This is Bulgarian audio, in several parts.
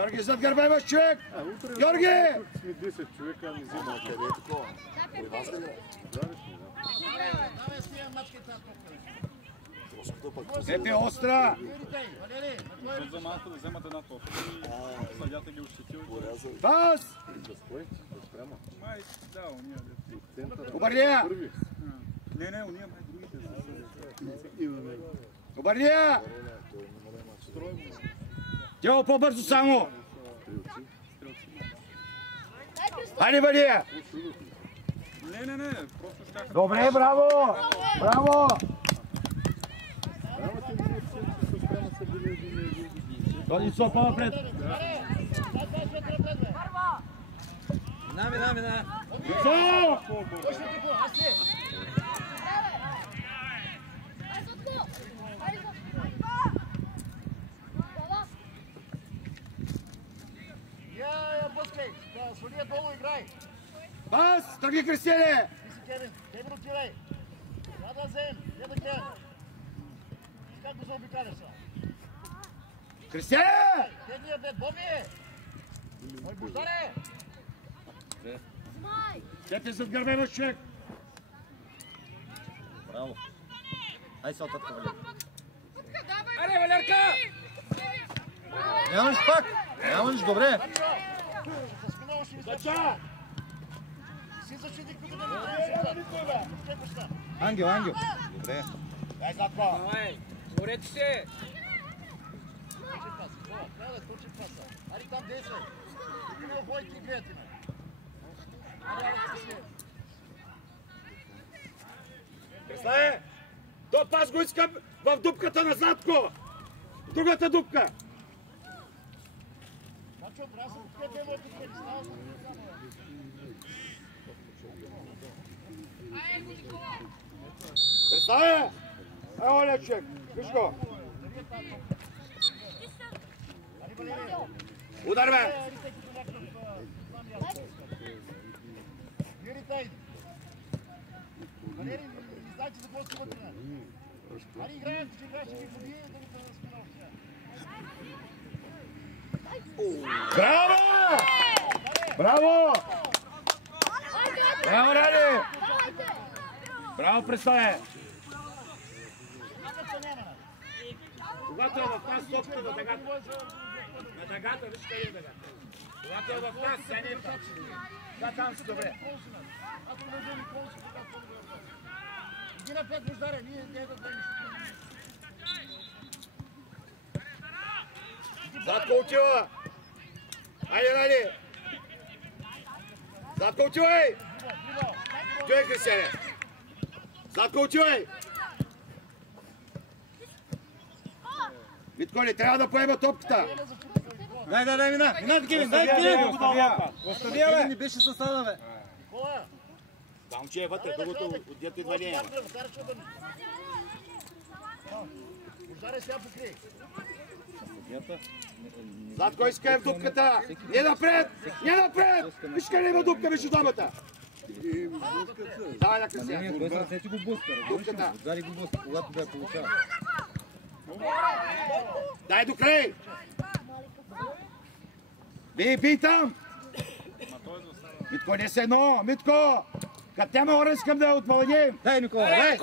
Георги, зад гърба имаш човек! Георги! Сме 10 човека, не взима къде е такова. Пепе остра! За малко да вземат една топка и съдята ги ощетил. Пас! Май, да, уния. Обърния! Не, уния май другите. Обърния! Тяло по-бързо само! Хайде, Валия! Не, просто щяха. Добре, браво! Браво! Този са по-напред. Мина. Лицо! Свали долу, играй! Пас! Тръгни, Кристиане! Кевин, отивай! Трябва да взем, не да Кевин! Как го заобикаляш сега? Кристиане! Тегли бе, Боби! Мой Бождаре! Дете зад гърба имаш човек! Браво. Ай се оттатка, Валер. Аре, Валерка! Нямаш пак! Нямаш, добре! Ангел. Добре. Дай задко! Давай, борете се! Ари там действай! Има бойки и гледате ме! Представи! То пас го искам в дупката на Златко! Другата дупка! Представи! Ево ли човек, виж го! Удар бе! Валери, не знаете за какво сте вътре. Ари играем, че играеш, ще ги побие, да ни се разпинал сега. Браво! Браво! Браво, Рали! Браво, представи! Когато е в нас топка на дъгата. На дъгата, виж къде е дъгата. Когато е в нас, сега не е там. Да, там си добре. Ако не вземи колси, така по-добре. Иди напред, Бождаре, ние не да вземеш. Златко отива! Айде, Рали! Златко отивай! Чуй, Кристиане! Златко отивай! Митко, не трябва да поема топката! Дай, мина! Мина, Кевин, дай, Кевин! Оставя, бе! Не беше състава, бе! Само, че е вътре, другото от дето идва не е. Бождаре, сега покрий. Златко иска е в дупката! Не напред! Не напред! Виж къде има дупка между двамата! Давай на Кристиан! Той с ръцете го блъска, Дупката! отзади го блъска, когато да я получава. Дай до край! Бий там! Митко, не се едно! Митко! Като няма хора, искам да я отвладим! Дай, Никола, дай!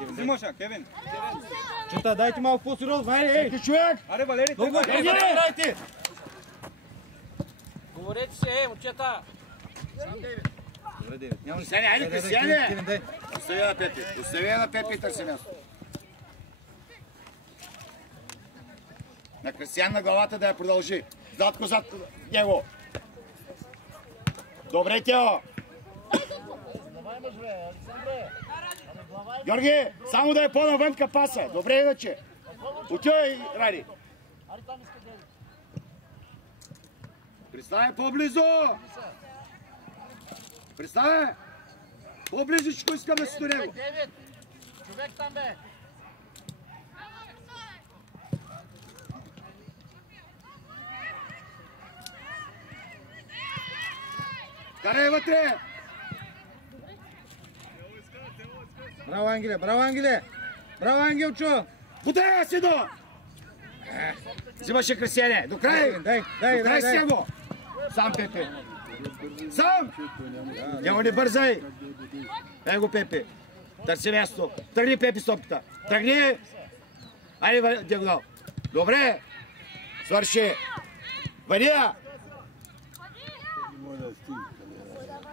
Взимаш, Кевин. Чута, дайте малко по-сериозно, айде, ей! Човек! Аре, Валери, Много Дайте! Говорете се, момчета! Добре, Девет, няма Кристиане, айде, Кристиане! Кевин, дай! Остави на Пепи. Остави на Пепи и търси място. На Кристиан на главата да я продължи. Златко зад него. Добре, Тео. Георги, само да е по-навънка паса. Добре, иначе. Отивай, Ради. Представя по-близо. Представя. По-близичко искам да си до него. Човек там бе. Карай вътре. Браво, Ангеле, браво, Ангеле! Браво, Ангелчо! Бутай, Сидо! Взимаше Кристияне. До край. До край с него. Сам Пепе. Сам. Няма не бързай. Ей го Пепе. Търси място. Тръгни Пепе с топката. Тръгни. Айде, Диагонал. Добре. Свърши. Вадия.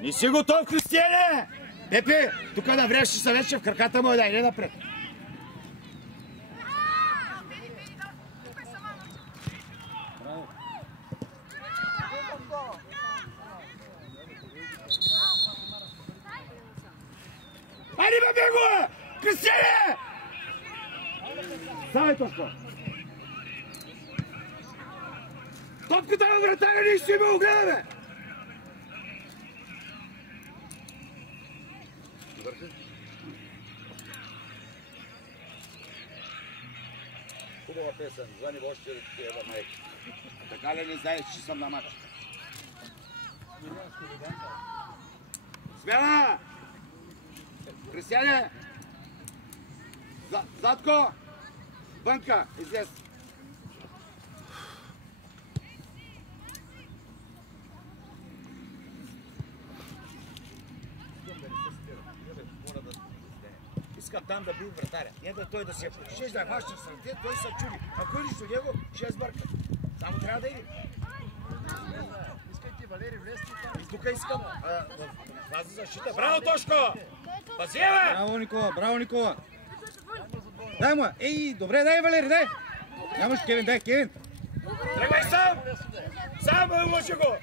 Не си готов, Кристияне. Пепе, тук навряш ще се вече в краката му, да иде напред. Айде бе, бего! Кристияне! Ставай точно! Топката на вратаря ние ще има огледаме! Хубава песен, звъни още да ти ева майка. Така ли не знаеш, че съм на матч? Смяна! Кристияне! Златко! Вънка! Излез! Искам там да бил вратаря. Не да той да се ще да хваща в сърце, той се чуди. Ако идиш до него, ще я сбърка. Само трябва да иди. Искайте, Валери, влезте там. И тук искам. База защита. Браво, Тошко! Пази, бе! Браво, Никола, браво, Никола. Дай му, ей, добре, дай, Валери, дай. Нямаш, Кевин, дай, Кевин. Тръгвай сам! Сам, лъжи го!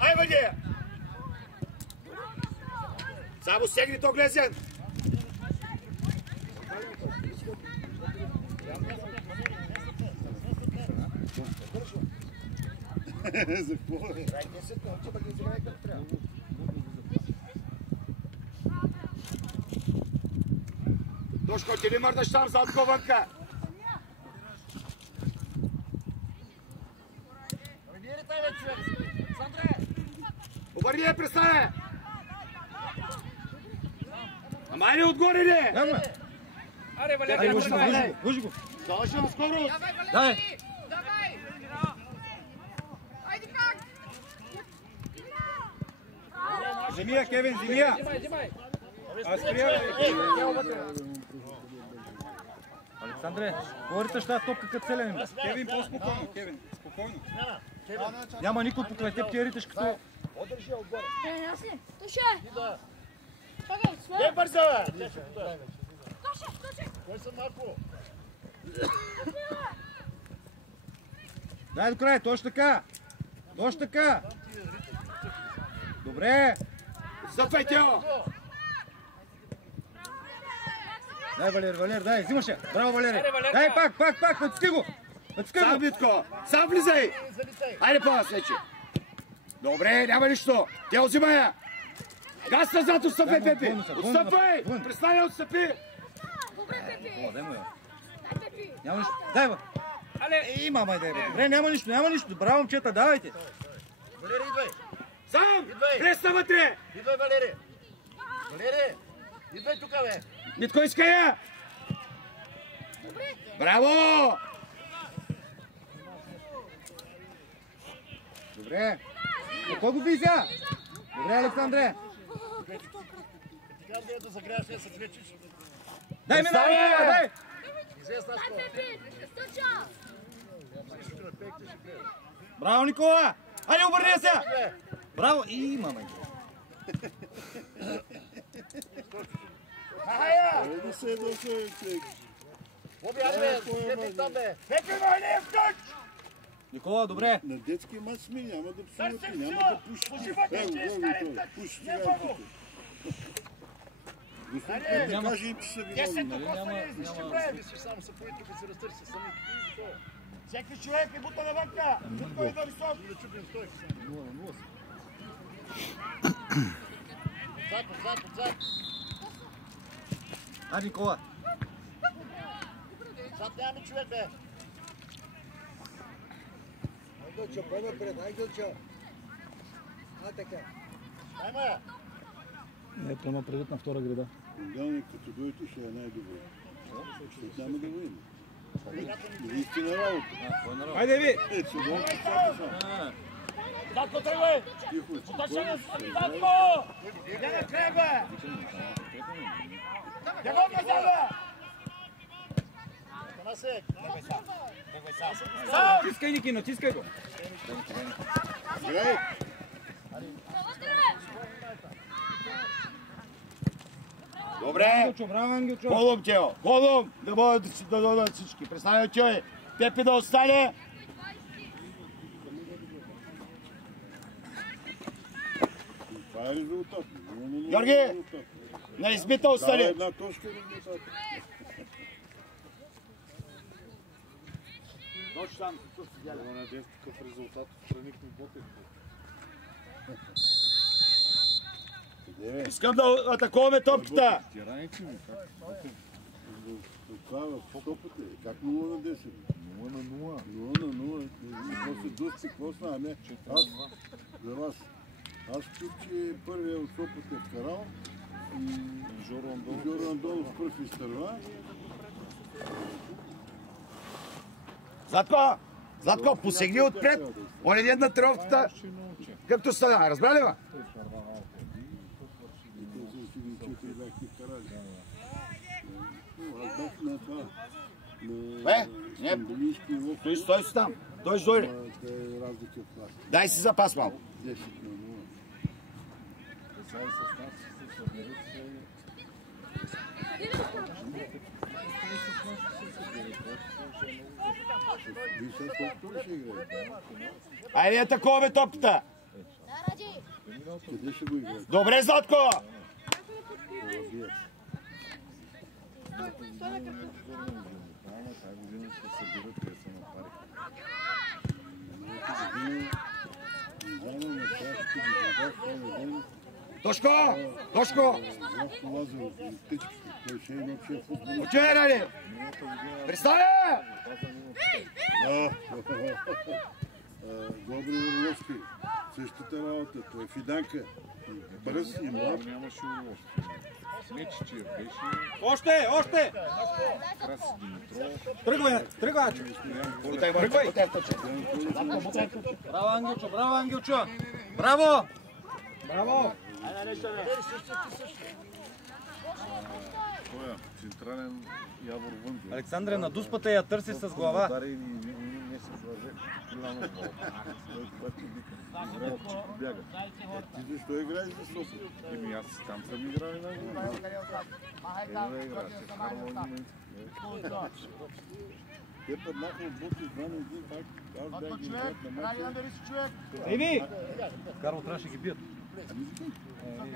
Ай, въди! Само сегни то глезен! За какво е? Тошко, ти ли мърдаш там Златко вънка? Обърни я, представя! Ама айде отгоре ли? Дай му. Аре, Валерка, Ай, лъжи го, тръгвай. лъжи го, лъжи го. Заложи на скорост! Дай. Вземи я, Кевин, вземи я. Взимай. Аз приемам. Александре, говорите ще тази топка като целен. Кевин, по-спокойно, Кевин, спокойно. Няма никой покрай теб, ти я риташ като... Не бърза, бе! Кой съм Марко? Дай до край, точно така. Точно така. Добре. Стъпвайте я! Дай, Валери, Валери, дай, взимаш я. Браво, Валери. Аре, Валерка. Дай, пак, отсти го. Отсти Сам, го. Витко! Сам влизай! Айде по-нас вече! Добре, няма нищо! Те взима я! Газ назад, отстъпай, Пепи! Отстъпай! Престане, отстъпи! О, дай му я. Няма нищо. Дай, бе. Але, Ей, мама, дай, бе. Добре, няма нищо. Браво, момчета, давайте. Валери, идвай! Сам! Идвай! Пресна вътре! Идвай, Валери! Валери! Идвай тук, бе! Митко, иска я! Браво! Добре. Какво го визя? Добре, Александре. Ти казвай да загряваш, не се свечиш. Дай ми на Никола, дай. Излез на скоро. Браво, Никола. Айде, обърни се. Браво. И, мама. Айде се едно човек. Боби, айде, бе! Пепи там, бе! Пепи, не включ! Никола, добре. На детски мач сме, няма да псувате, няма да пушите. Ево, пушите рамките. Господин Петър каже им, че са виновни, нали? Ще само се пои тук и се разтърси сами. Всеки човек е бута навънка! Митко е висок! Да чупим стойки. Отзад. Айде, Никола. Зад нямаме човек, бе! Айгълчо, по-напред, Айгълчо. Така. Дай ме! Не, трябва предвид на втора града. Понеделник, като дойдете, ще е най-добре. Защото няма да го има. Истина работа. Хайде ви! Е, че долу писата са. Татко, тръгвай! Тихо, Потачане, спокойно. татко! Я на края, бе! Я го каза, Танасек! Тискай, Ники, натискай го! Играй! Добре. Ангелчо, браво, Ангелчо! Голум, Тео. Голум. Да бъдат да дадат всички. Представя Тьой. Пепи да остане. Това е резултат. Георги! На избита Това е остане. една точка резултат. Това не е такъв резултат. Хранихме Ботев. Искам да атакуваме топката. Това е в Сопоте. Как 0 на 10? 0 на 0. 0 на 0. После дъсти, какво става? Не, аз за вас. Аз чух, че първият от Сопоте е вкарал и Жоро Андонов пръв изтърва. Златко! Златко, посегни отпред. Оле ден на тръвката. Както стана. Разбрали ма? Аз бях на това. Бе, не. Той стой си там. Той ще дойде. Разлика в клас. Дай си запас малко. 10 на 0. Вие сега колко ли ще играете? Айде атакуваме топката. Къде ще го играете? Добре, Златко! Тошко! Тошко! Уче, Рали! Представя! Добри Орловски. Същата работа. Той е фиданка. Бърз и млад. Още, още! Тръгвай, тръгвай! Тръгвай! Браво, Ангелчо, браво, Ангелчо! Браво! Браво! Той е централен Явор вън. Александре, на дуспата я търси с глава. Удари и не се върже. Голямо гол. Той пъти вика. Играе, че бяга. Ти защо играеш за Сопот? Еми аз там съм играл и на него. Е, игра се. Харло има. Те паднаха от Бути 2 на 1, пак. Аз бях ги играят на мача. Еви! Карл трябваше ги бият.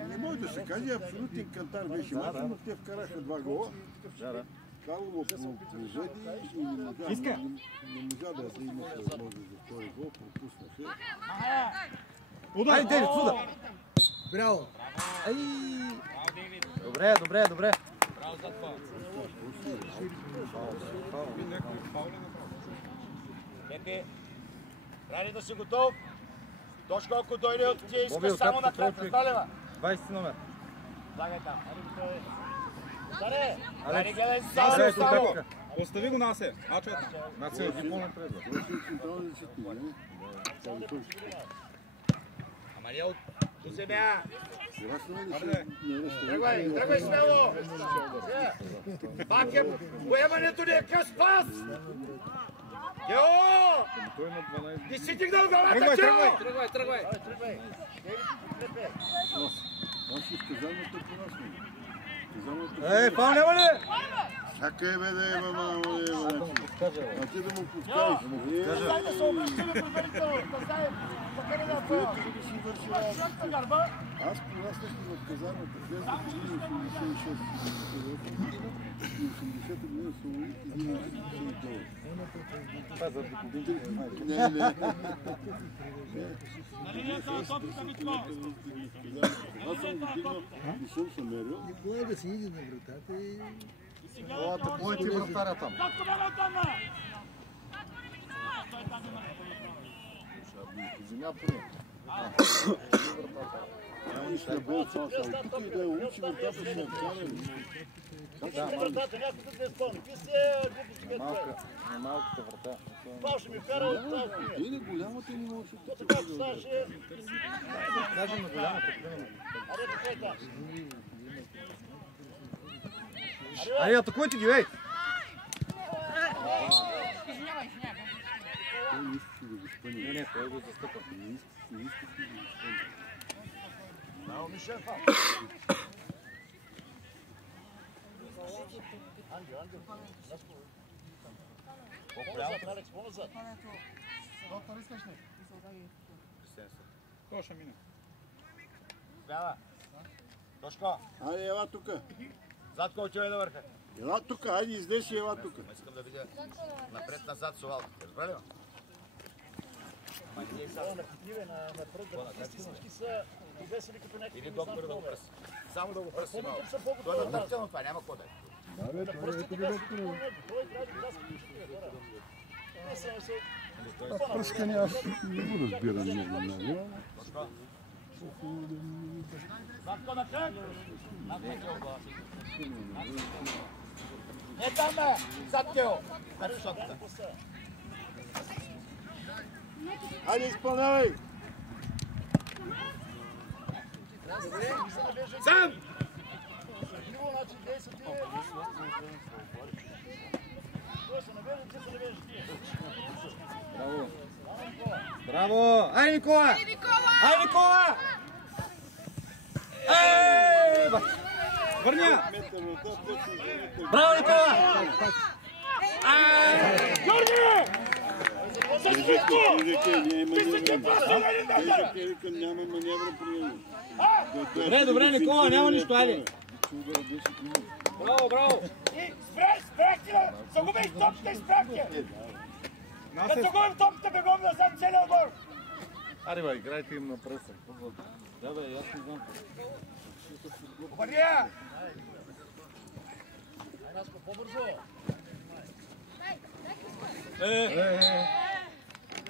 Не може да се каже, абсолютен кантар беше мача, но те вкараха 2 гола. Карлово поведи и не можа да имаше възможност за втори гол, пропуснаха. Удар! Айде, Девид, суда! Браво! Ай! Добре, добре, добре. Пепи, Рали да си готов. Точно ако дойде от тия, искаш само на крак. Разбрали ма? 20 номер. Слагай там. Даре! Алекс. Гледай си Алекс, само. така. Остави го Насе. Ачо е там. Наце, иди по-напред. Това си централни защитни, не? Това е точно. Ама не от до земя. Ясно ли се не разстава? Тръгвай, тръгвай смело. Пак е, поемането ни е къс пас. Йо! Той на 12. Ти си дигнал главата, Тръгвай, Чо! тръгвай. Тръгвай! Аз ще сказаното по нас не. Ей, фал няма ли? Чакай бе да има мамо да има. А ти да му подскажеш. Дай да се обръщаме предварително, да знаем за къде да поема. Шапта гарба. Аз пораснах в казармата, влезах в 86 и 80 година съм улик и 89. Това за дикубинки. Не, не. Аз съм го дигнал и съм се мерил. Никога да си иди на вратата и... Кой ти вратаря там? Земя поне. Ще бъде цялата. И тук и да я учи вратата, ще я вкарали. Вратата, някой да не спомни. Ти си глупости без това. На малката врата. Това ще ми вкара от това хуйня. Не, голямата не може. То така ставаше... Даже на голямата. Аре, какво е там? Айде, атакуйте ги, ей! Той не искаше да го спъне. Не, той го застъпа. Не искаше да го спъне. Браво, Мишел, фал. Ангел. По-назад, Алекс, по-назад. Доктор, искаш ли? Кой ще мине? Слява. Тошко, Айде, ела тука. зад кой отивай на върха. Ела тука, айде излез и ела тука. Искам да видя напред-назад совалка. Разбрали ли? Всички са повесили като някакви... Или доктор да го пръси. Само да го пръси малко. Той е натъртено това, няма какво да е. Да, бе, това е като доктора. Той трябва да даска всичките хора. Не само се... Пръскане, аз не го разбирам много, много. Затко напред! Не там, бе! Зад Тео! Кари шотата. Айде, изпълнявай! Сам! Криво, значи, действа ти... Той се навежда, ти се навежда ти. Браво! Браво! Айде, Никола! Айде, Никола! Ей! Върня! Браво, Никола! Няма маневра при него. Добре, Никола, няма нищо, айде! Браво! Спряхте! Загубих топката и спряхте! Като загубим топката, бегом назад целия отбор! Аре, бе, играйте им на преса. Да, бе, аз не знам. Вървия! Ай, Наско, по-бързо!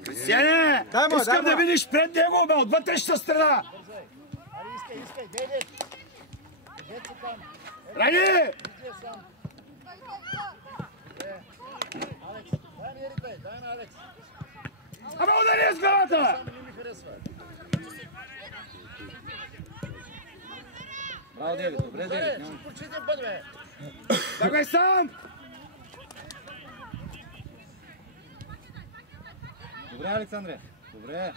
Кристияне! Искам да видиш пред него, бе, от вътрешната страна! Аре, искай, дейде! Дете там! Рани! Иди сам! Алекс, дай ми Ерите, дай на Алекс! Ама удари с главата! Само не ми харесва! Браво, Девид, добре, Девид. Ще почите бъд, бе! Давай сам! Добре, Александре. Добре.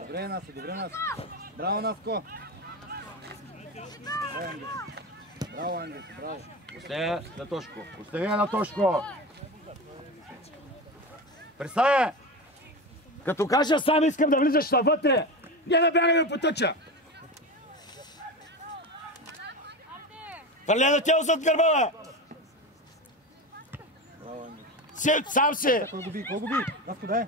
Добре, Насо, добре, Насо. Браво, Наско. Браво, Ангел, браво. Оставя на Тошко. Оставя на Тошко. Представя! Като кажа сам искам да влизаш навътре, не да бягаме по тъча. Върля на тяло зад гърба, бе! Сам си! Кой го би? Наско, дай.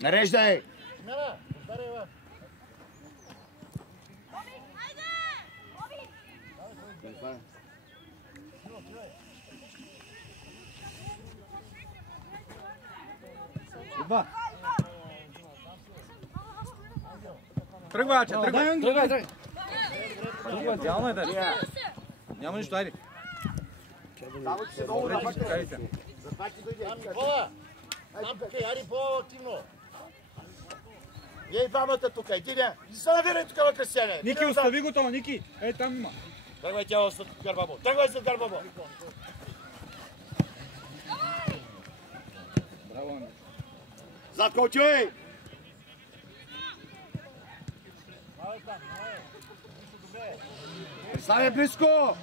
Нареждай! Смяна! Удари, бе! Идва. Тръгва, че, тръгва. Тръгва, идеално е да. Няма нищо, айде. Само че се долу навътре. Затова ти дойде. Там, Никола! Там, ари по-активно! Ей, двамата тук, Единя! И се навирай тук на Кристияне! Ники, остави го това, Ники. Ей, там има. Тръгвай тяло зад гърба му! Тръгвай зад гърба му! Браво, Ангел. Зад отивай! Представя близко!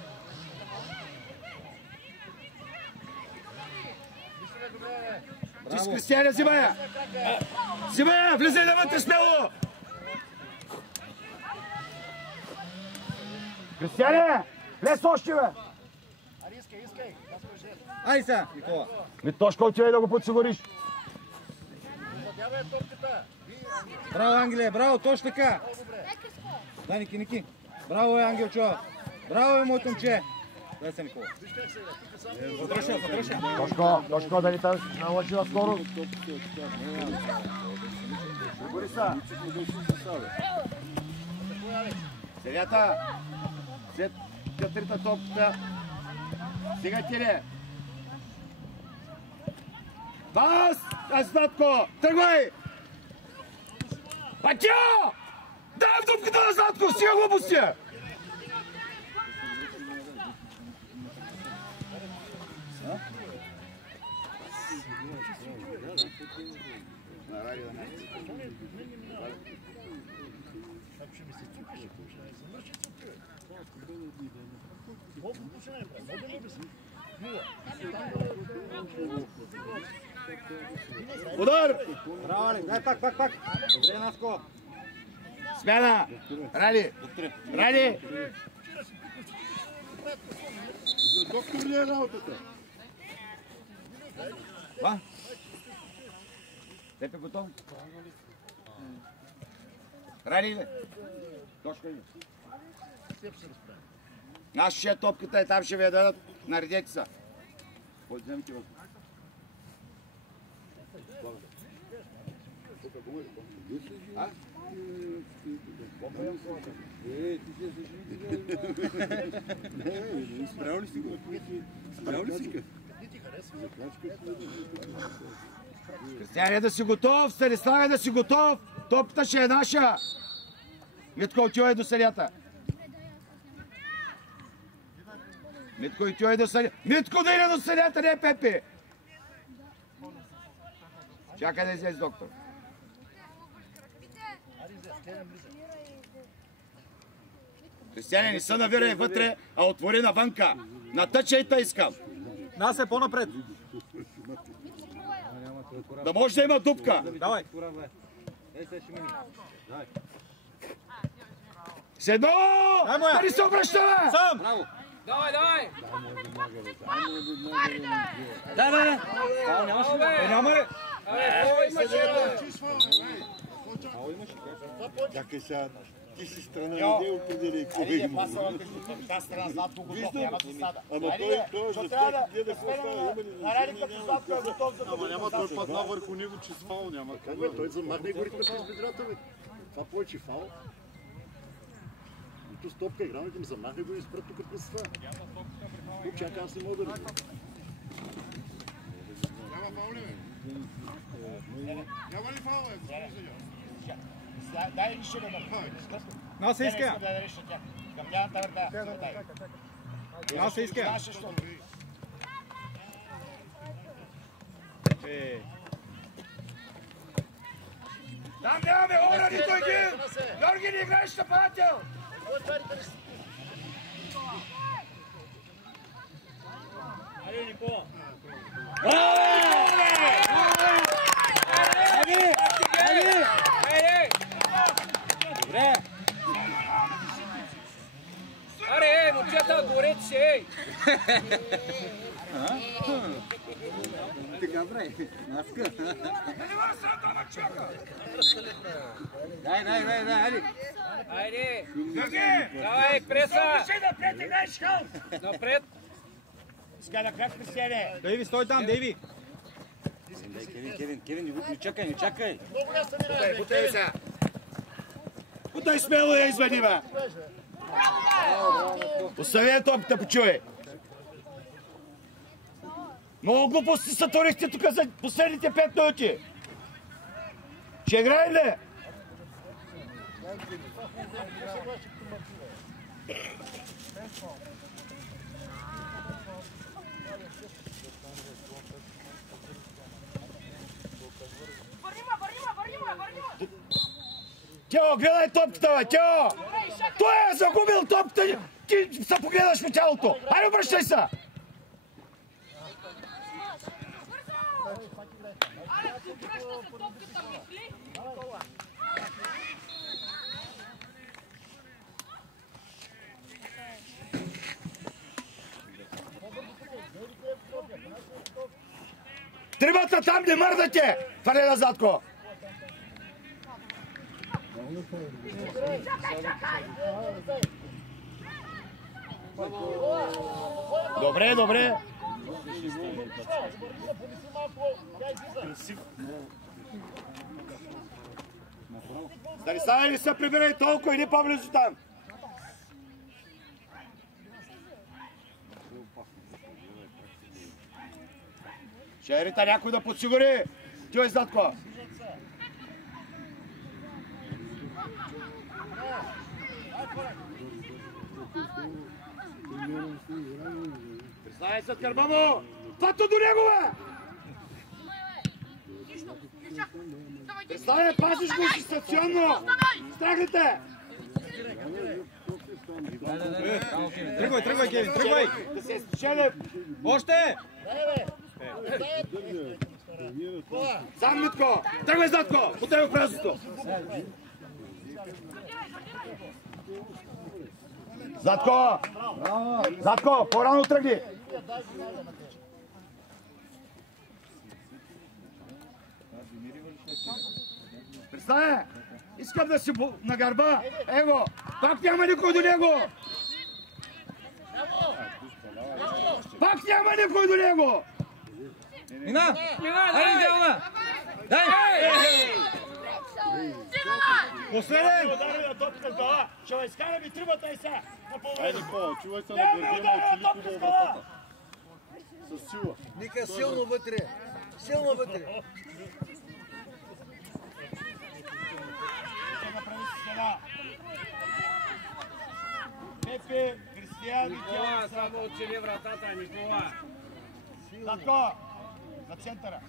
Ти с Кристияне, взимай я! Взимай я! Влизай навътре смело! Кристияне! Влез още, бе! Ари, искай! Аз кажа! Айде сега, Никола. Ми Тошко отивай да го подсигуриш! Задявай топката! Браво, Ангеле, браво, точно така. Дай, Ники. Браво, Ангел, чува. Браво, моето момче. Дай се, Никола. Точко, дали те научи на скорост? Бориса. Селята. След катрите топката. Сега Кире. Бас! Златко! Тръгвай! Атя! Дай в дупката на Златко! Стига глупостия! Удар! Браво, Али. Дай пак. Добре, Наско. Смяна! Рали! Рали! За доктор ли е работата? Ва? Тепе готов? Рали, бе! Точка ли? Аз ще топката и там ще ви я дадат. Наредете са. Подземки въздух. А? Справил ли си го? Справил ли си го? Кристиян е да си готов, Станислав е да си готов. Топката ще е наша. Митко, отивай до съдята. Митко, отивай до съдята. Митко да иде до съдята, не Пепи. Чакай да излезе доктор. Кристияне, не се навирай вътре, а отвори навънка. Натъчай та искам. Нас е по-напред. Да може да има дупка. Давай. Седно! Да ни се обръщаме! Сам! Давай! Няма ли? Чакай сега, ти си страна, не определи кой има. Та страна, Златко готов, няма засада. Ама той за теб гледа какво става, има ли значение? Ама няма той падна върху него, че с фаул няма. Той замахне го ритма през бедрата, бе. Това повече фаул. Нито стопка играме, им замахне го и спрат тук през това. Тук чака, аз не мога да видя. Няма фаул ли, бе? Няма ли фаул, бе? Дай ли ще да направи? Нас се иска. Към тяната върта. Нас се иска. Там нямаме хора, нито един! Георги, не играеш нападател! Айде, Никола! Добре. Аре, момчета, горете се, ей! Така, бре. Наска. Дай, Али. Айде! Давай, преса! Напред! Иска да крак Кристияне! Дейви, стой там, Дейви. Кевин, не чакай. Бутай се! Бутай смело я извади, бе! Остави я топката, почуй! Много глупости сътворихте тук за последните 5 минути! Ще играем ли? Тео, гледай топката, бе! Тео! Той е загубил топката! Ти се погледаш в тялото! Айде, обръщай се! Тримата там, не мърдате! Фане назадко! Добре, добре. Станиславе, не се прибирай толкова, иди по-близо там. Черита някой да подсигури. Тио е Златко. Признай се от гърба му! Фато до него, бе! Признай, пазиш го дистанционно! Страхните! Тръгвай, Кевин, тръгвай! Да се изпечели! Още! Сам Митко! Тръгвай, Златко! Потребай в пресото! Златко! Златко, по-рано тръгни! Представя! Искам да си на гърба! Его! Пак няма никой до него! Пак няма никой до него! Мина! Айде, Делна! Дай! Последен! Удари на топка с глава! Ще изкара ми трибата и сега! Айде по, чувай се на гърдина, отсили хубаво вратата. С сила. Ника силно вътре. Силно вътре. Пепе, Кристиян и Никола, само оцели вратата, Никола. Златко! За центъра!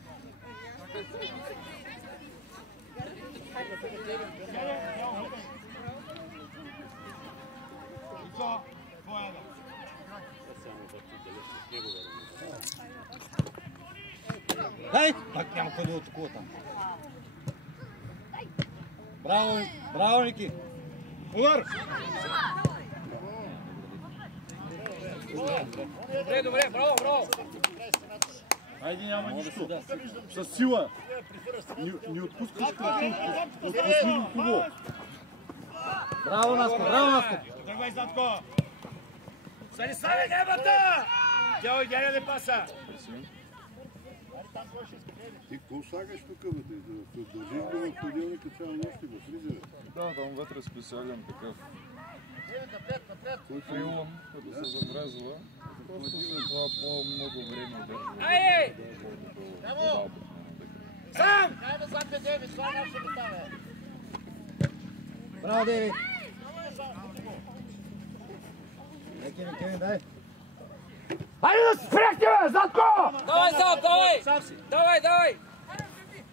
Нико, твоя да! Дай! Пак няма кой да атакува там. Браво, браво, Ники! Удар! Добре, добре, браво, браво! Айде, няма нищо. С сила. Не отпускаш кръчи. Отпусни го хубаво. Браво, Наско, браво, Наско! Тръгвай, Златко! Станиславе, небата! Тя идея не паса! Ти какво слагаш тук, бе? Държиш го в ходилника цяла нощ и го фризера. Да, там вътре специален такъв фрилъм, като се замръзва. Просто след това по-много време държи. Айде! Сам! Хайде, запе, Девид, това наша мета, бе. Браво, Девид! Дай, Кевин, дай! Айде да спряхте, бе, Златко! Давай, Злат, давай! Давай, давай!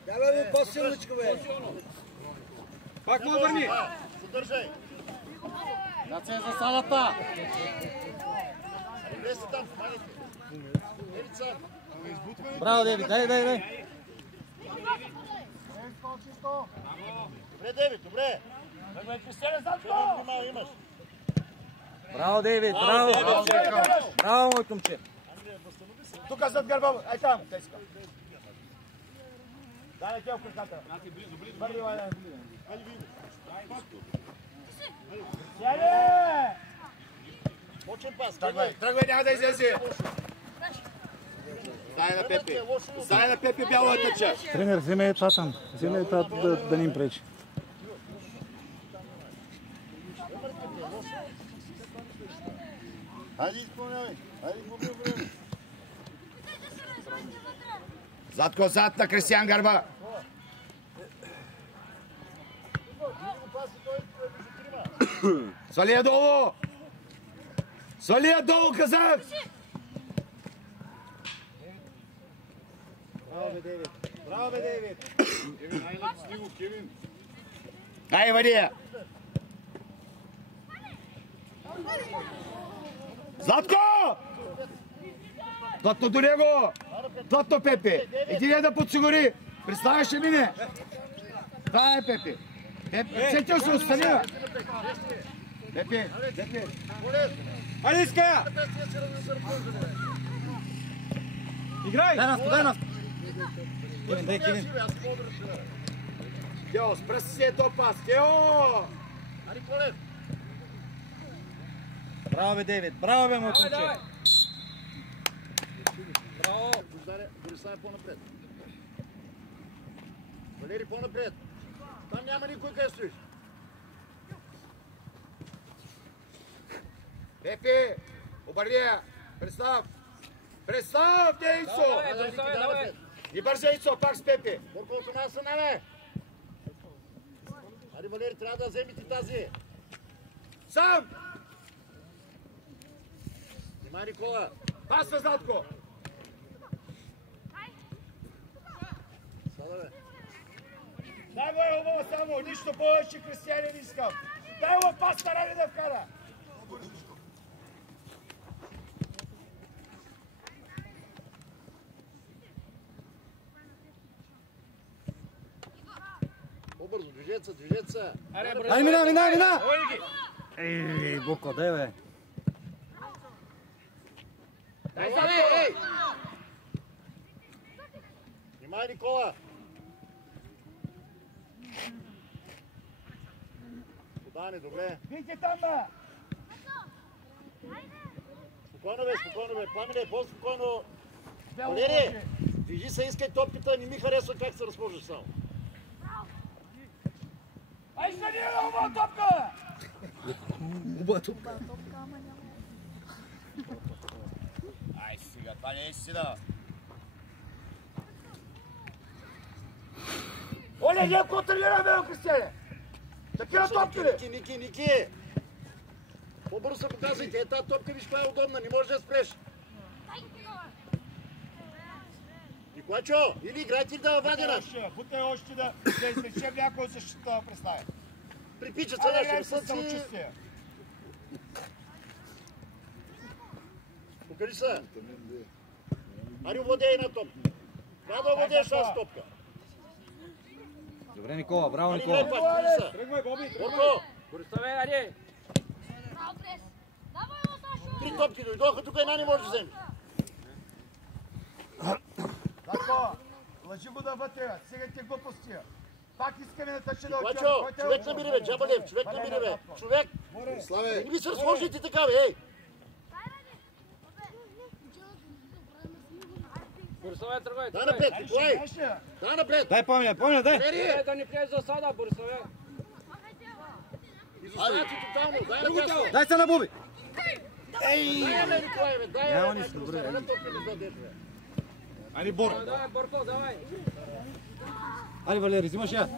Давай му по-силничко, бе. Пак му обърни! Задържай. Нация за салата! Влезте там, помагайте. Девид сам. Браво, Девид, дай! Добре, Девид, добре. Тръгвай, Кристияне, Чудо Златко! внимава имаш. Браво, Девид, браво! Браво, мой момче! Тук зад гърба, ай там, теска. Дай тя в краката. Бърли, вай, дай. Сяде! Почен пас. Тръгвай, няма да излезе. Дай на Пепе. Дай на Пепе бяло тъча. Тренер, вземе това там. Вземе това да ни им пречи. Хайде, изпълнявай. Хайде, губи време. Златко, зад на Кристиян гърба. Свали я долу! Свали я долу, казах! Браво, бе, Девид! Кевин, айде да с него, Кевин. Ай, вади я! Златко! Плътно до него! Плътно, Пепе! Иди да подсигури! Представяш ли мине? Това е Пепе! Пепе, сетил се, остани! Пепе! Айде, иска! Играй! Дай нас! Кевин, дай, Кевин! Тео, спръси си ето пас! Тео! Ари, Колев. Браво бе, Девид. Браво бе, моето Давай, момче. давай. Браво. Борислав е по-напред. Валери по-напред. Там няма никой къде стоиш. Пепе, обърни я. Представ. Представ, Дейцо. Давай, Бориславе, давай. И бързай, Ицо, пак с Пепе. Борко от нас са наве. Ари, Валери, трябва да вземете тази. Сам. Нима, Никола. Пас на Златко. Сада, бе. Дай го е хубаво само, нищо повече, Кристияне, не искам. Дай го пас на Рани да вкара. По-бързо, движете се, движете се. Ай, мина! Ой, ги. Ей, Боко, дай бе. Дай Ей, Златко. ей! Внимай, Никола! Подане, добре. Бийте там, бе. Спокойно, бе. Пламене, по-спокойно. Валери, движи се, искай топката, не ми харесва как се разположиш само. Ай, ще ни е на хубава топка, бе. Ай, сега, това не е истина. Оле, ние контролираме, Кристияне. Такива топки ли? Ники! По-бързо се показвайте, тази топка виж каква е удобна, не можеш да я спреш. Николачо, или играйте ли да вадена? Бутай още да извлечем някой от защитата представя. Припичат се наши ръсъци. Самочувствие. Покажи се. Ари, овладей една топка. Трябва да овладееш тази топка. Добре, Никола, браво, Ари, Никола. играй пак, покажи се. Тръгвай, Боби! Борко, Бориславе, ари. три топки дойдоха, тук една не може да вземе. Тако, лъжи го да вътре, сега ти глупости. Пак искаме да тъче да отиваме. Николачо, човек набири бе, Джабалев, човек набири бе. Човек, Славе, не ми се разхождайте така бе, ей. Бориславе, тръгвай. Дай напред, Николай. Дай напред. Дай, Пламене, дай. Валери, Да не влезе за сада, Бориславе. изоставяте тотално, дай на място. Дай се на Боби. Дай бе, Николай бе, дай Няма бе, нищо, майко, добре, една топка не задеш бе. Али, Бор. Давай, Борко, давай. Али, Валери, взимаш я.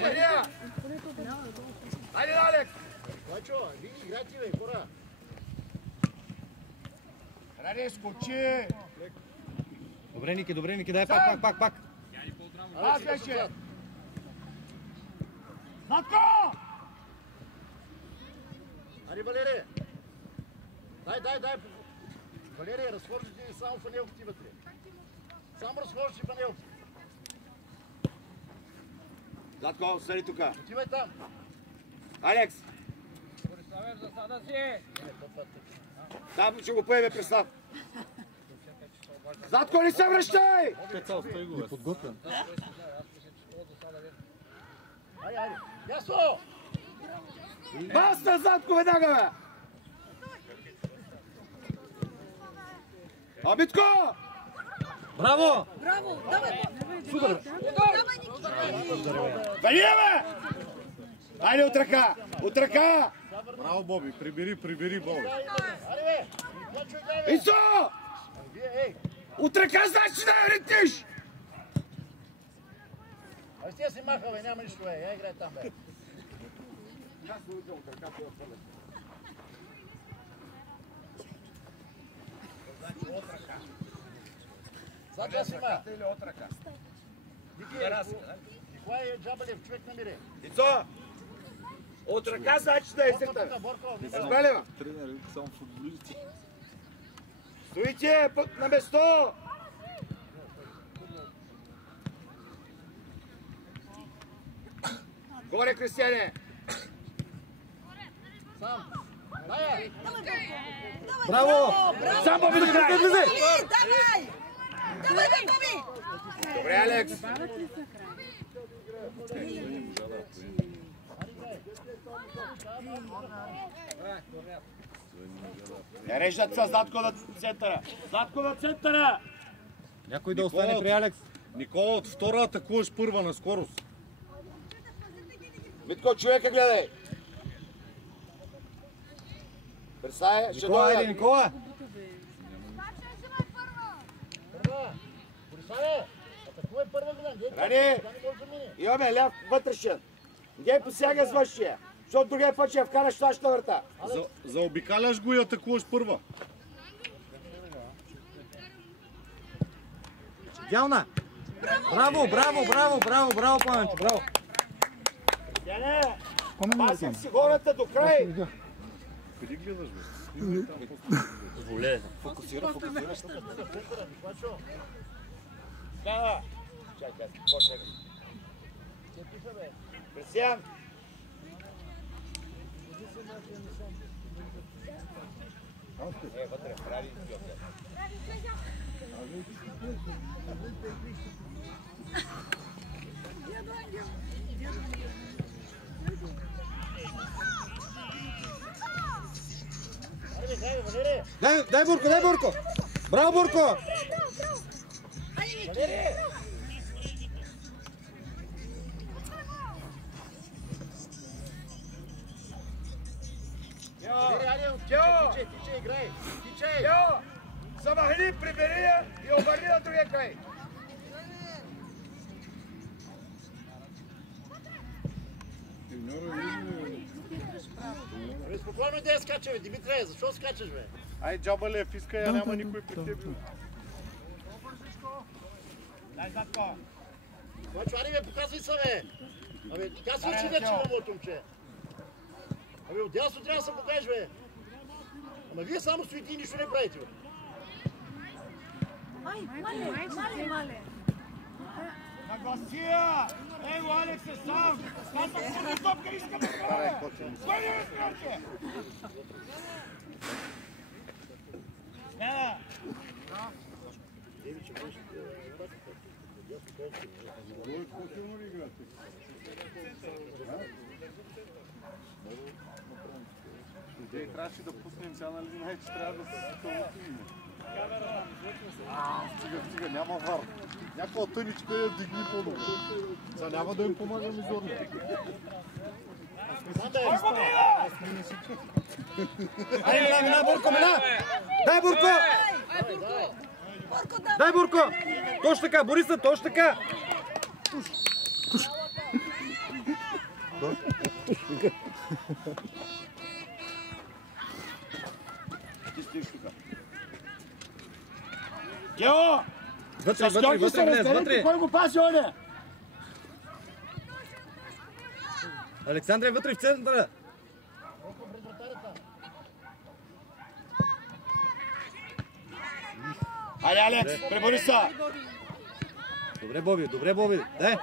Мария! Айде, Алек! Николачо, вие играйте бе, хора. Ради, скочи! Добре, Ники, дай пак. Аз беше! Златко! Ари, Валери. Дай. Валери, разхождате ли само фанелките вътре? Само разхождате фанелките. Златко, седи тука. Отивай там. Алекс, Бориславе, за сада си. там ще го поеме представ. Златко, не се връщай! Айде. Ясно! Пас на Златко веднага, бе! Абитко! Браво! Браво! Давай! Удар! Валия, бе! Айде от ръка! От ръка! браво, Боби, прибери, Боби. Аре бе! Николачо, играй бе! Исо! Вие, ей! От ръка значи да я летиш! Ай, стия си маха бе, няма нищо бе, я играй там бе. Задва си ма! Николай е Джабалев, човек намири. Ицо! От ръка значи да я Борко сетя. тука, Борко, Разбрали, ма? Тренери, само футболисти. Стоите на место! Горе, Кристияне! сам. Дай! Браво! Сам Боби да играе! Давай! Давай, бе, Боби! Добре, Алекс! Не режат се, Златко на центъра. Златко на центъра! Някой да остане при Алекс. Никола, от втора атакуваш първа на скорост. Митко, човека гледай! Представя, ще Никола, дойде. айде, Никола! Борисаве, атакувай първа гледан. Рани! Имаме ляв вътрешен. Гей посяга с външия. Защото другия път ще я вкараш в нашата врата. Заобикаляш го и атакуваш първа. Дялна! Браво, браво, браво, браво, браво, Пламенчо, браво! Пасим си хората до край. Къде гледаш, бе? Воле. Фокусира. Да. Чакай, почнем. Кристиан. Вътре, прави. Дай Бурко, дай Бурко! Браво, Бурко! Тичай, играй! Тичай! Замахни, прибери я и обърни на другия край. Спокойно да я скача, бе, Димитре, защо скачаш, бе? Ай, джаба ли е фиска, я няма никой при теб. Дай, Златко. Бачо, ари, бе, показвай се, бе! Абе, казвай си вече на моето момче. Абе, отдясно трябва да се покажеш, бе! Ама вие само стоите и нищо не правите, бе! Мале. Нагласия! Его, Алекс е сам! Казвам си на топка, искам да правя! Кой не разбирате? Не! Трябваше да пуснем сега, нали знаеш, че трябва да се кълното име. Стига, няма вар. Някаква тъничка я дигни по-добре. Сега няма да им помагам изорно. Айде, мина, Бурко, мина! Дай, Бурко! Дай, Бурко! Точно така, Бориса, точно така! Ти стоиш тука. Гео! Вътре, влез, вътре! Кой го пази, оне? Александре, вътре в центъра! Айде, Алекс, пребори се! Добре, Боби, дай!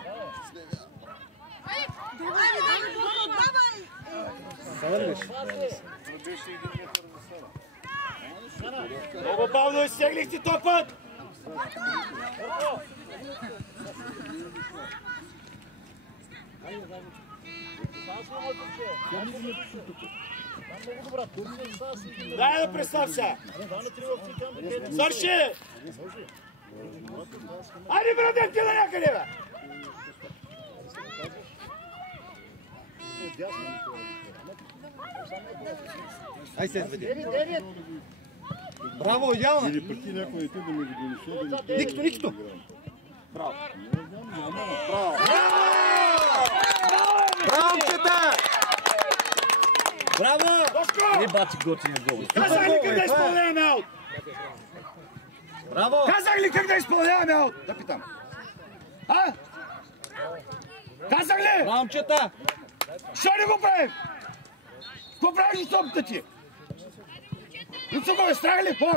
Давай! Много бавно изсеглихте този път! Дай да представ се! Свърши! Айде, браден, ти на някъде, бе! Ай се изведи! Браво, идеално! Или пък ти някой дете да ми го донесе. Никито! Браво! Браво, момчета! Браво! Тошко! бати готиния гол. Казах ли как да изпълняваме аут? Браво! Казах ли как да изпълняваме аут? Да питам. А? Казах ли? Браво, момчета! Що не го правим? Какво правиш с топката ти? Люцо го е страх ли? По?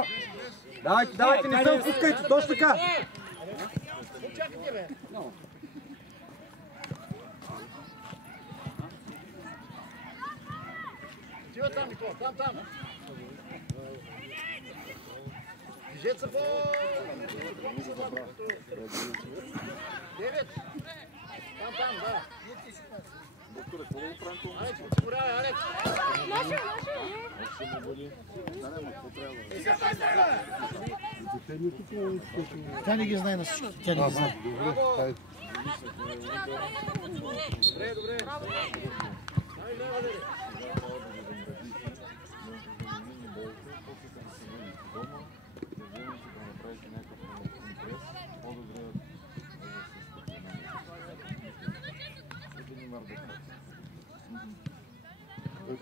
Давайте, не се отпускайте, точно така! Чакайте, бе! Тива там, Никола, там! Движете се по... 9! Там, да! Алекс, подсигурявай, Алекс! Тя не ги знае на всички. Тя не ги знае. Добре, добре.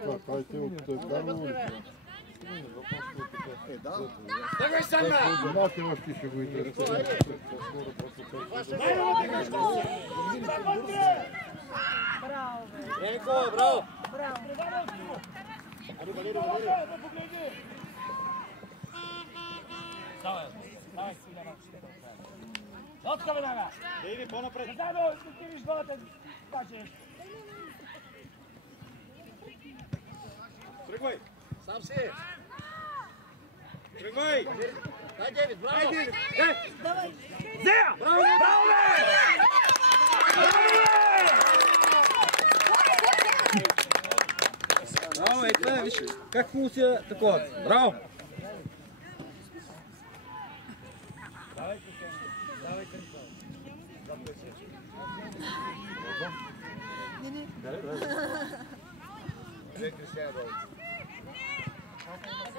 Това правите от Карлово. Давай сама! Домати още ще го интересува. Никола, браво! Лодка веднага! Да иди по-напред. Заедно, ти виж двамата бачеш. Тръгвай! Сам си! Тръгвай! Дай, Девид, браво! Давай! Зея! Браво, бе! Браво, ей това, виж как хубаво си е такова. Браво!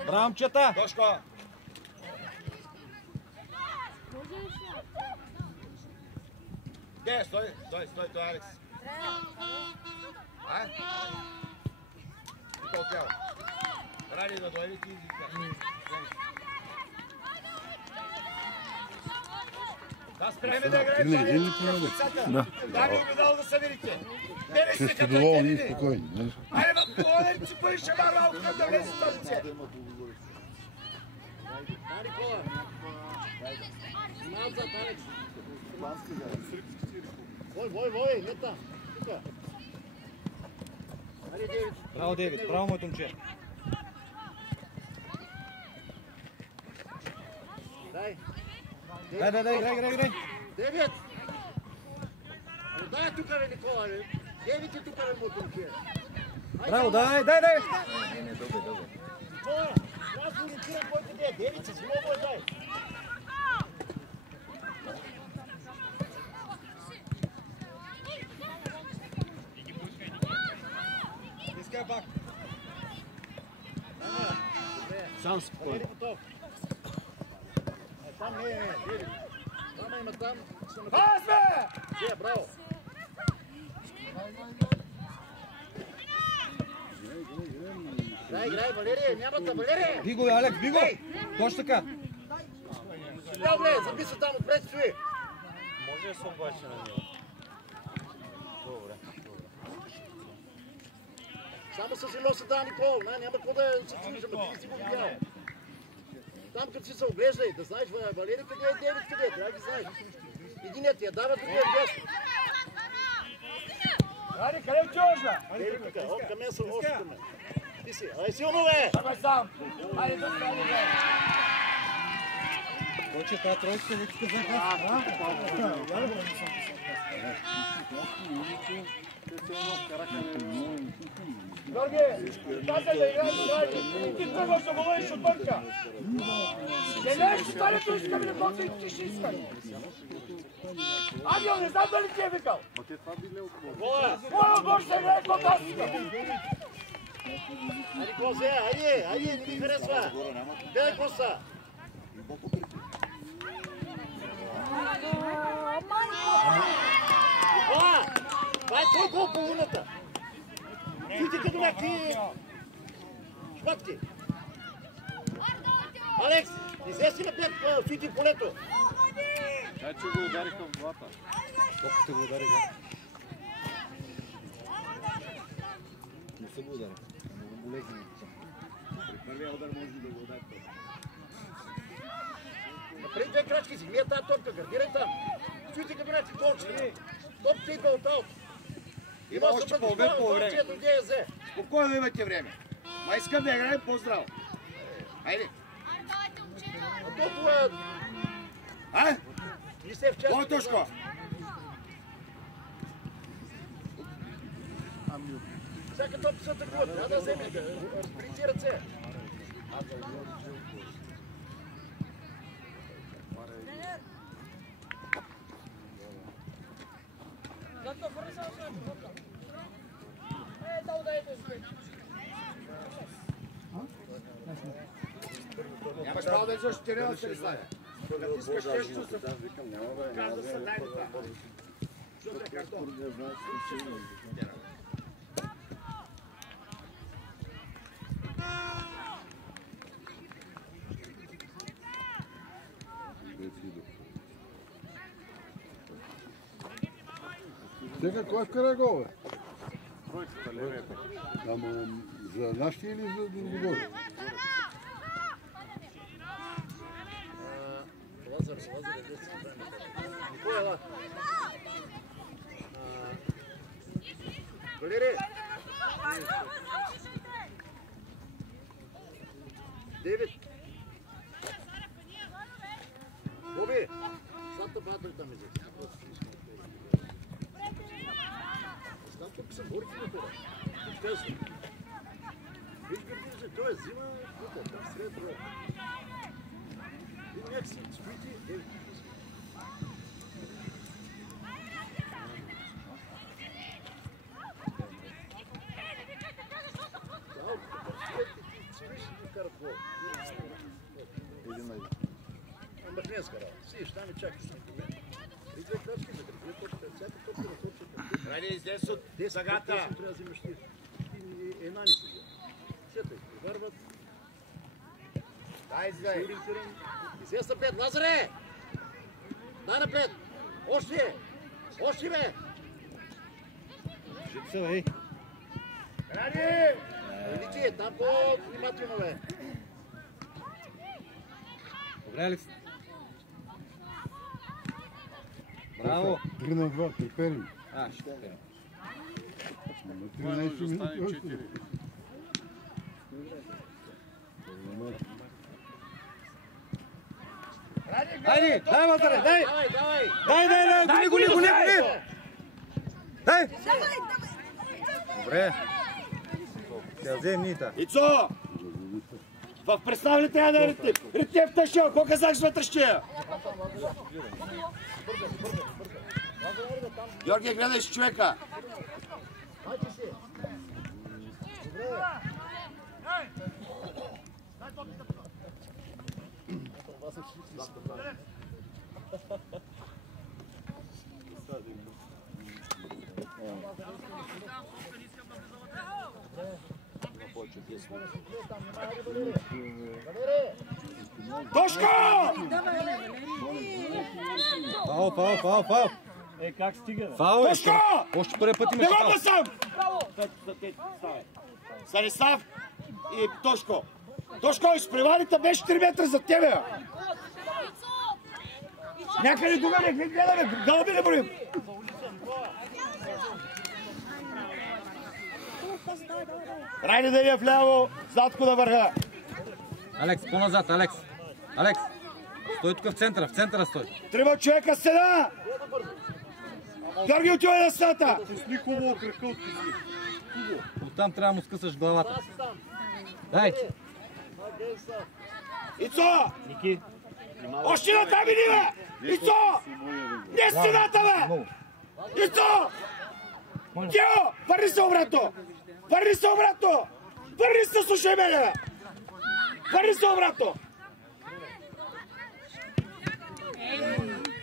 Браво, момчета! Тошко! Де, стой, Алекс. А? Тук отляво. Ради да дойде ти изискаш. Да спреме да играем. Да ми дал да се видите. Ще сте доволни и спокойни. Айде, доволен си пари ще bar малко към да влезе в столице. Да, Никола! Назад, Алекс! Вой, не там! Тука! Ари, Девид! Браво, Девид, браво, моето момче! Дай! Играй! Девид! Дай тука, бе, Никола, бе! Девид е тука, бе, моето момче! Браво, дай! Никола! Аз го ориентирам който де! Девид се злобо, дай! Искай бак! Сам спокойно. Там не, Девид. Там има там. Аз бе! Браво! Играй, Валерия, нямата, Валерия! Биго, Алекс, биго! Точно така! Стоял, гледай, заби се там отпред, стои! Може да се обаче на него. Добре. Само с едно се дава, Никол, няма какво да се чуеш, ама ти си го видял. Там като си се оглеждай, да знаеш, Валерия къде е, Девид къде е, трябва да ги знаеш. Единият я дава, другия е дясно. Ари, къде отиваш, бе? Девид тука, от към мен съм, още към мен. Ти си, ай силно, бе! Давай сам! Айде да стане, бе! Точе, тази троечка вече казаха. Георги, тази да играем, ти тръгваш да говориш отвънка. Не знаеш, че старето искаме да ходим и ти ще искаме. Ангел, не знам дали ти е викал. Моя отбор ще играе каквото аз искам. Айде, Козе, айде, не ми харесва. Гледай, Коса. Никола, това е твой гол по луната. Фути като някакви шпатки. Алекс, излез си напред, фути в полето. Дай, че го удариха в главата. Колко те го удариха? Не се го удариха. Много болезни. При първия удар може да го удари. Напред две крачки си, мия тази топка, гардирай там. Стоите като някакви колчета. Топка идва от аут. Има още половин по време. Другия е зе. Спокойно имате време. Ма искам да играем по-здраво. Айде. А толкова... А? Не се в час. Кой Тошко? Всяка топка се атакува, трябва да вземе трети ръце. Нямаш право да излъжеш терена, Станиславе. Когато искаш нещо, се казва се дай това. Защото е картон. Сега кой вкара гол, бе? Тройката, левия път. Ама за нашите или за другоговори? Лазар, Никола, ела. Валери! Девид! Боби! Сата патър там изи. Знам, тук са горки на това. Честно. Виж гърдите, той взима тук, там сред това. И някак си стоите, Махненска работа. Сидиш там и чакаш. И две крачки за две точки. Всяка точка на точка. Ради издес от сагата. Трябва да взимаш ти. Една ни седи. Четай. Върват. Дай издай. Излез са пет. Лазаре! Дай на пет. Още! Още бе! Жица, бе. Ради! Величи, там по-внимателно бе. Добре, Алекс. Браво! 3 на 2, треперим. Ще те. На 13 минути още. 4. Хайде, дай, Лазаре, дай! Давай! Дай, гони! Дай! Добре. Ще взем нита. Ицо! В представа ли трябва да е Ритев? Ритев тъщия, какво казах с вътръщия? Георгия, гледай си човека. Тошко! Фал. Е, как стига, бе? Фал е. Тошко! Още първи път имаш фал. Негодна съм! Станислав и Тошко. Тошко, изпреварите беше 3 метра за тебе. Някъде другаде, гледаме, гълби не броим. Райде да е вляво, Златко да върха. Алекс, по-назад, Алекс. Алекс, стой тук в центъра стой. 3 човека седа! Георги отива на стата! Пусни хубаво кръка от пусни. Оттам трябва да му скъсаш главата. Дай! Ицо! Още на там иди, бе! Ицо! Не стената, бе! Ицо! Гео! Върни се обратно! Върни се обратно! Върни се, слушай мене, бе! Върни се обратно!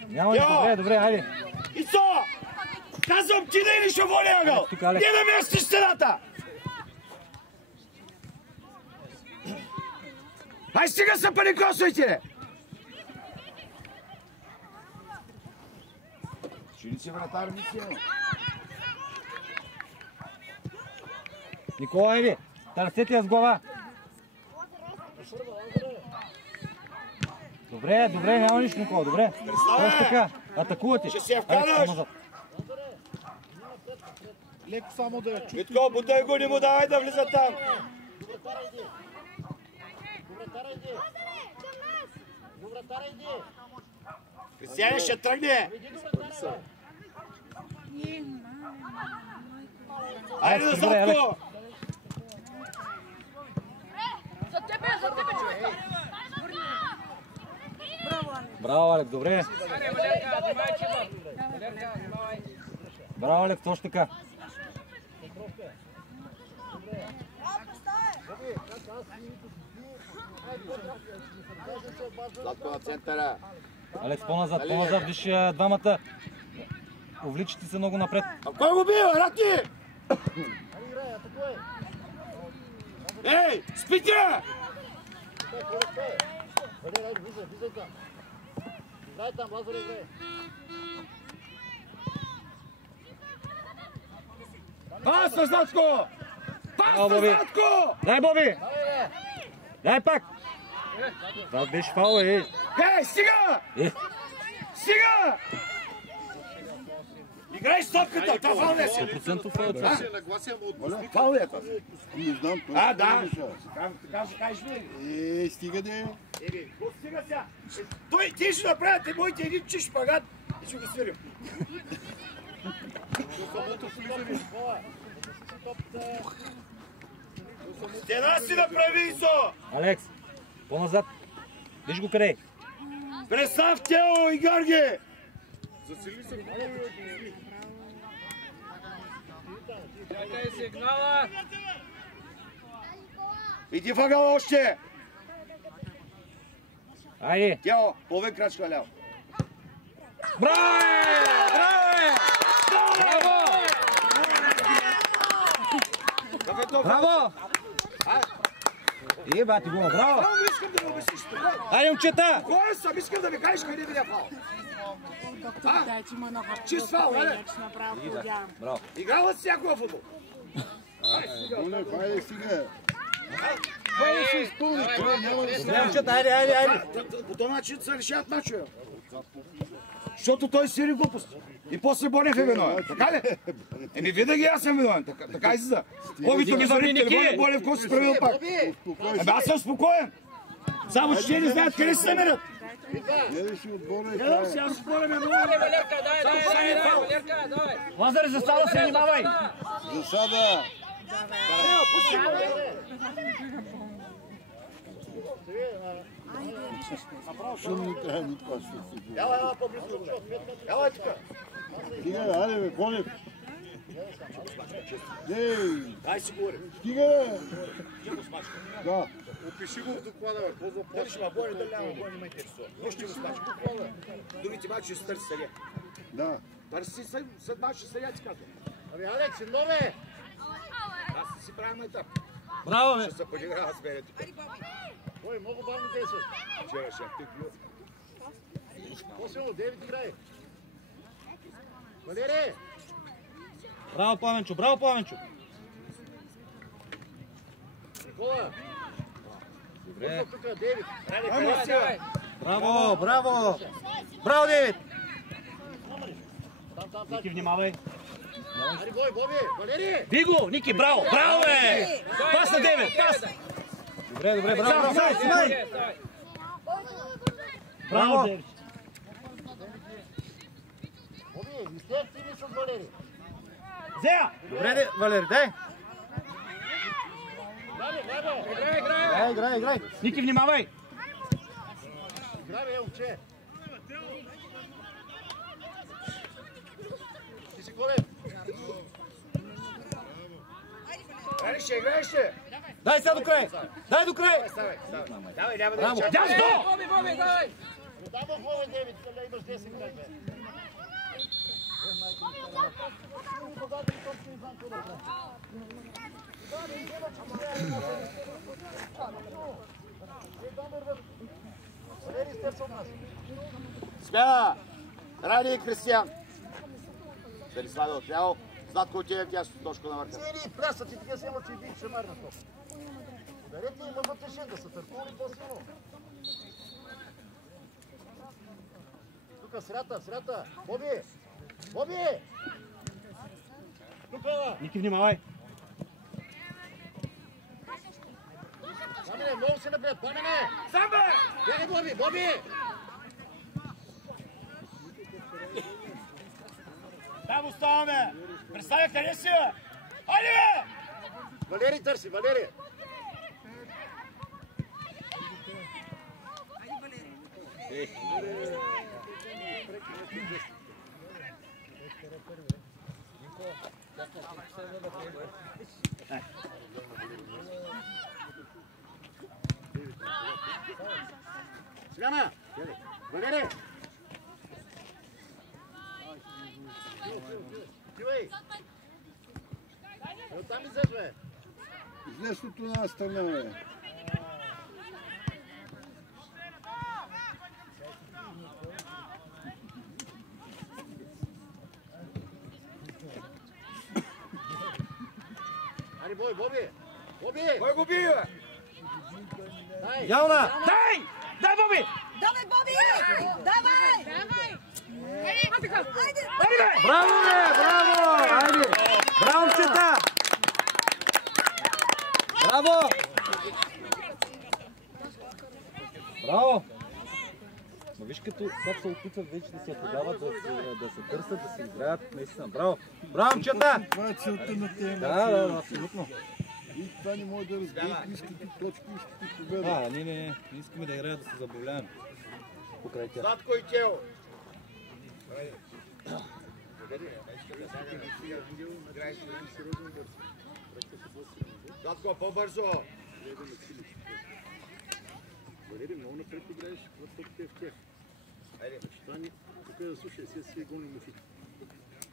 Няма, добре, хайде. Ицо! Казвам ти да идиш в волия ъгъл! Не да местиш стената! Ай, стига се паникосвайте! Чили си вратар, Мития? Никола, еди, търсете я с глава. Добре, няма нищо, Никола, добре. Точно така, атакувате. Ще се я вкараш! Леко само да я чу. Витко, бутай го, не му давай да влиза там! Кристияне ще тръгне! Айде на Златко! За тебе, човек! Браво, Алекс, добре. Браво, Алекс, точно така. Златко на центъра. Алекс, по-назад, виж двамата. Увличате се много напред. А кой го бива, Раки? Ей, спите! Играй там, Лазар, играй. Пас на Златко! Пас на Златко! Дай, Боби! Дай пак! Това беше фаул, Ей, стига! Стига! Играй с топката, това фаул не си. 100% фаул. Фаул е това. Не знам. А, да. Така ще кажеш ли? Стига де. Стига сега. Той, ти ще направите моите един чиш шпагат и ще го свирим. Стена си направи, Исо! Алекс, по-назад. Виж го къде. Представ Тео и Гарги! Засили се. Чакай сигнала! Иди въгъла още! Айде! Тео, половин крачка ляво. Браво! Браво! Браво! Бати го, браво! Само искам да ми обясниш. Айде, момчета! Кой съм? Искам да ми кажеш къде видя фал. Чист фал, нали? Браво! Играла си някога футбол? Хайде стига. Хайде си изпълни. Момчета, айде! По този начин се решават мачове. Защото той свири глупости. И после Бонев е виновен. Така ли? Еми винаги аз съм виновен. Така излиза. Обито ми зарим телефона, Бонев, какво си правил пак? Еми аз съм спокоен. Само че те не знаят къде се намерят. Гледай си отбора и Гледам си, аз спорям е много. Валерка, дай, Валерка, давай! Лазар, засада се внимавай! засада. Шум не трябва никога ще се. Ела по-близко. Ела тука. Стига, айде бе, Бонев. Ей, Дай си говори. стига бе. Да. Опиши го в доклада, бе. Какво за Дали ще ма говори, дали няма говори, не ме интересува. Но ще го смачка. Другите мачи ще търси съдия. Да. Търси след мачи ще съдия, ти казвам. Абе, Алекс, едно бе! Аз си правим етап. Браво, бе! Ще се подиграва с мене тук. Ой, много бавно действаш. Вчера ще ти бил. По-силно, Дейвид играе. Валери! Браво, Пламенчо, браво, Пламенчо! Никола! Добре. Тук е Дейвид. Браво, браво! Браво, Дейвид! Там. Ники, внимавай! Ари, бой, Боби! Валери! Биго, Ники, браво! Браво, бе! Пас на Дейвид, пас! Добре, браво! Браво, Дейвид! Боби, не сте активни с Валери. Зея! Добре, Валери, дай! Играй! Ники, внимавай! Играй, бе, момче! Ти си Колев! Играеш ще! Дай сега до край! Дай до край! Давай, няма да Браво! речем. Дясно! Боби, давай! Не дай му хубаво, Дейвид, къде имаш 10 минути, бе. Валери, сте от нас. Смяна! Ради и Кристиян. Станиславе отляво. Златко отиде в тясно точка на върха. Цели плясат и така се има, че и бих шамар на топ. Ударете има вътрешен да са търкували по-силно. Тук срята. Боби! Тук ела! Ники, внимавай! Пламене, много се напред, Пламене! Сам бе! Бягай, Боби! Там оставаме! Представя къде си, бе? Айде, бе! Валери търси, Валери! Сляна! Валери! Тивай! Оттам излез, бе! Излез от една страна, бе. Ари, Бой, Боби! Боби! Кой го би, бе? Дай! Ялна! Дай! Дай, Боби! Давай, Боби! Давай! Давай! Айде! Айде, бе! Браво, бе! Браво! Айде! Браво, момчета! Браво! Браво! Но виж как се опитват вече да се подават, да се търсят, да се играят. Наистина. Браво! Браво, момчета! Това е целта на тези Да, абсолютно. И това не може да разберат, искате точки, искате победа. Не искаме да играят, да се забавляваме. Покрай тях. Златко и Кео. Златко, по-бързо. Валери, много напред играеш, това топите е в тях. Тук да слушай, сега си гоним мухите.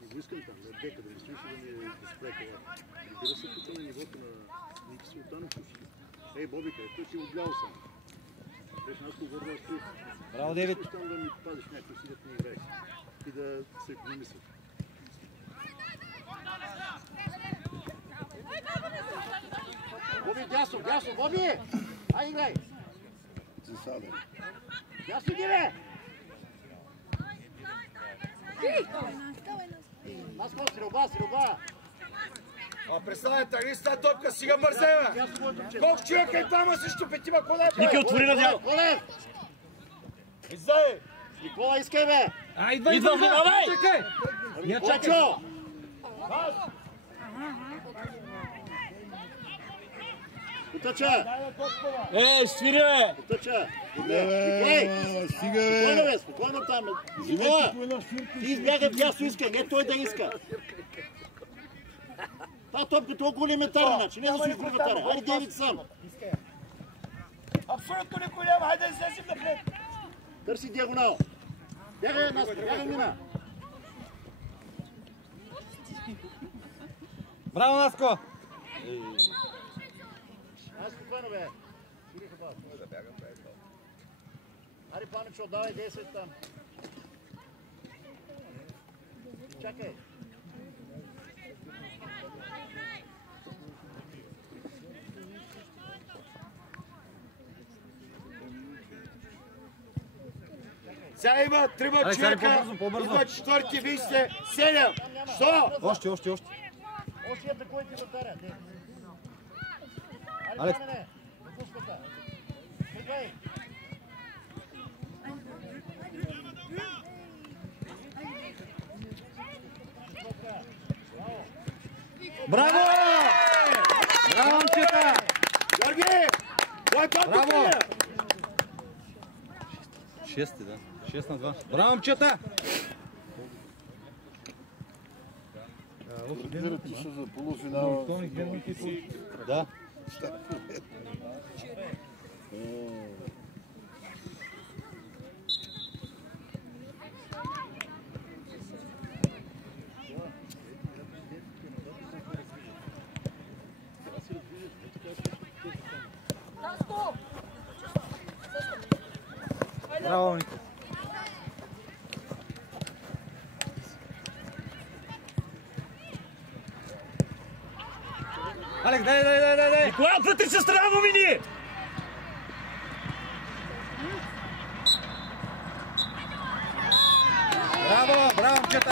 Не го искам там, на дека, да не слушай да ми спре това. Разбира се, тук на нивото на Ники Султанов слушай. Ей, Бобика, той си отлял сам. Беше нас повървал с тук. Браво, Девид! Искам да ми пазиш някой си да не играеш и да се економисаш. Боби, дясно, дясно, Боби! Ай, играй! Засада. Дясно ги, бе! Наско, стрелба! Представя, тръгни с тази топка, сега бързе, бе! Колко човека е там, също петима, кола е, бе! Ники, отвори на дял! Колев! Издай! Никола, искай, бе! Идва, давай! Чакай! Николчо! Кутача! Свири, бе! Кутача! Николай! Стига, бе! Спокойно там! Никола! Ти избягай дясно, искай, не той да иска! Та топка толкова елементарна, значи, не да си криватара. Айде, Дейвид сам! Абсолютно никой няма, хайде да слезем напред! Търси диагонал! Бягай, Наско, бягай, мина! Браво, Наско! Ай, спокойно, бе! Ари, Паничо, давай 10 там! Чакай! Сега има трима човека, идва четвърти, вие сте 7. Що? Още. Още атакуйте вратаря. Алекс. Пламене, допуската. Пригай. Браво! Браво, момчета! Георги! Кой е Браво! 6, да. 6 на 2. Браво, момчета! Разбирате се за полуфинала. Да. Браво, Нико. Алекс, дай! Никола, вътре се страна, момини! Браво, момчета!